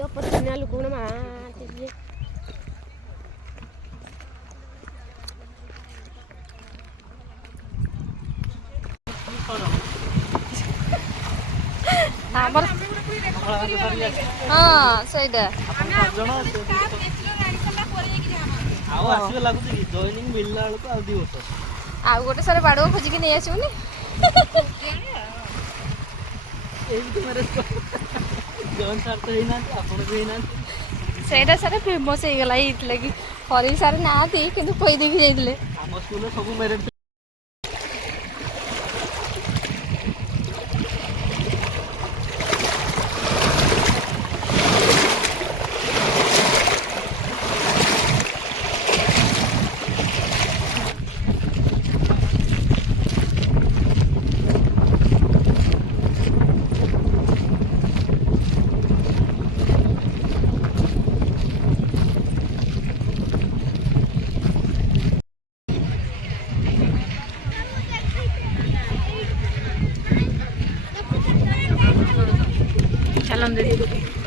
Ayo perginya lu guna mati. ଆମର ହଁ ସେଇଟା ଆଉ ଆସିବେ ଲାଗୁଛି କି ଜଏନିଂ ମିଳିଲା ବେଳକୁ ଆଉ 2 ବର୍ଷ ଆଉ ଗୋଟେ ସାର ବାଡ଼କୁ ଖୋଜିକି ନେଇ ଆସିବୁନି ଏମିତି ମ୍ୟାରେଜ ଜଏନ୍ ସାର୍ ତ ହେଇନାହାନ୍ତି ଆପଣ ବି ହେଇନାହାନ୍ତି ସେଇଟା ସାର ଫେମସ୍ ହେଇଗଲା ହେଇଥିଲା କି ହରି ସାର୍ ନାହାନ୍ତି କିନ୍ତୁ କହିଦେଇକି ଯାଇଥିଲେ ଆମ ସ୍କୁଲରେ ସବୁ ମ୍ୟାରେଜ ଚାଲନ୍ତୁ